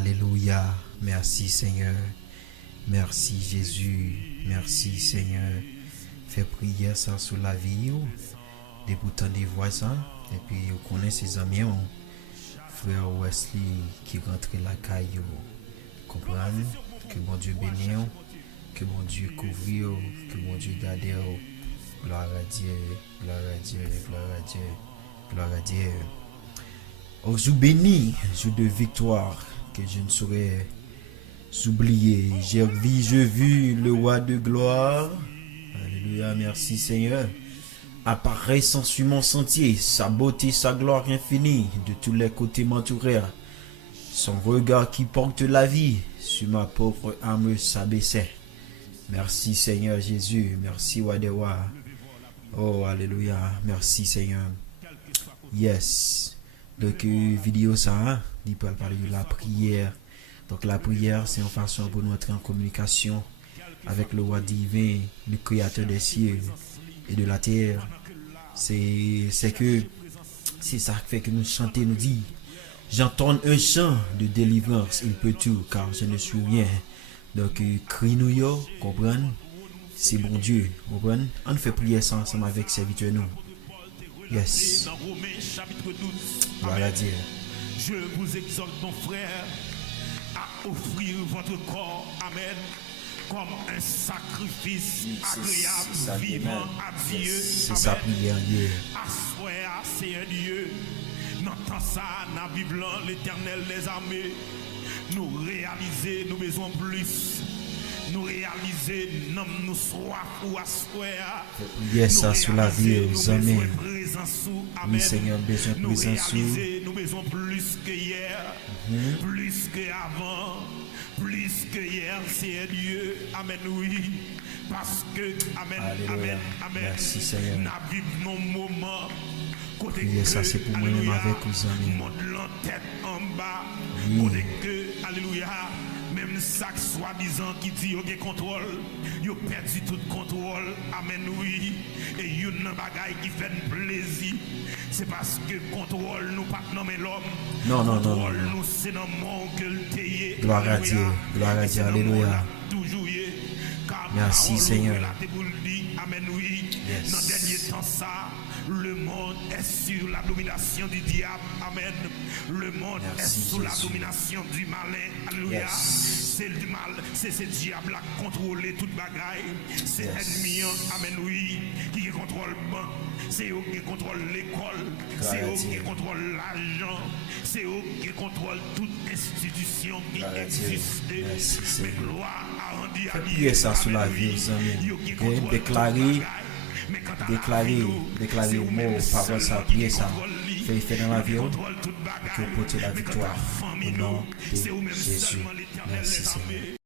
Alléluia. Merci Seigneur. Merci Jésus. Merci Seigneur. Fais prière ça sur la vie. Des boutons des voisins. Et puis on connaît ses amis. Frère Wesley qui rentre la caille. Comprendre que bon Dieu bénisse. Que mon Dieu couvre, que mon Dieu garde. Gloire à Dieu, gloire à Dieu, gloire à Dieu, gloire à Dieu. Au jour béni, jour de victoire, que je ne saurais oublier. J'ai vu le roi de gloire. Alléluia, merci Seigneur. Apparaissant sur mon sentier, sa beauté, sa gloire infinie, de tous les côtés m'entourèrent. Son regard qui porte la vie, sur ma pauvre âme s'abaissait. Merci Seigneur Jésus, merci Wadewa. Oh Alléluia, merci Seigneur. Yes. Donc vidéo ça, il peut parler de la prière. Donc la prière c'est une façon pour nous entrer en communication avec le roi divin, le créateur des cieux et de la terre. C'est que c'est ça qui fait que nous chantons, nous dit j'entends un chant de délivrance, il peut tout car je ne suis rien. Donc, crie-nous, comprenez? C'est bon Dieu, comprenez? On fait prier ça ensemble avec serviteur nous. Yes. Voilà Dieu. Je vous exhorte, mon frère, à offrir votre corps, amen, comme un sacrifice agréable, vivant à Dieu. C'est sa prière, Dieu. Assoir, c'est un Dieu. N'entend ça, n'a vivant l'Éternel des armées. Nous réaliser, nous besoin plus. Nous réaliser, nous soif ou assoir. Yes, ça sur la vie, aux amis. Oui, Seigneur, besoin de présence. Nous besoin plus que hier, plus que avant, plus que hier, c'est Dieu. Amen, oui. Parce que, amen, Alléluia. amen, amen. Merci, Seigneur. Nous vivons nos moments. Priez ça, c'est pour moi-même avec vous amis. Monte l'entête en bas. Oui. Côté que, alléluia, même ça soi-disant qui dit qu'il y a contrôle, il a perdu tout contrôle. Amen, oui. Et il y a une bagaille qui fait plaisir. C'est parce que contrôle nous pas nommer l'homme. Non, non, non. Contrôle nous c'est dans le monde que le théier. Gloire à Dieu. Gloire à Dieu. Alléluia. Merci Seigneur. Amen, oui. Yes. Dans le dernier temps, ça, le monde est sur la domination du diable. Amen. Le monde Merci, est sous la Jésus. domination du malin. Alléluia. Yes. C'est du mal. C'est ce diable qui contrôle toute bagaille. C'est l'ennemi. Amen, oui. Qui contrôle le banc. C'est eux qui contrôlent l'école. C'est eux qui contrôlent l'argent. C'est eux qui contrôlent toute institution qui existe. Mais gloire à rendu à Dieu. Priez ça sur la vie, aux amis. Déclarez le mot, parole ça, priez ça. Faites dans la vie, que vous portez la victoire. Au nom de Jésus. Merci Seigneur.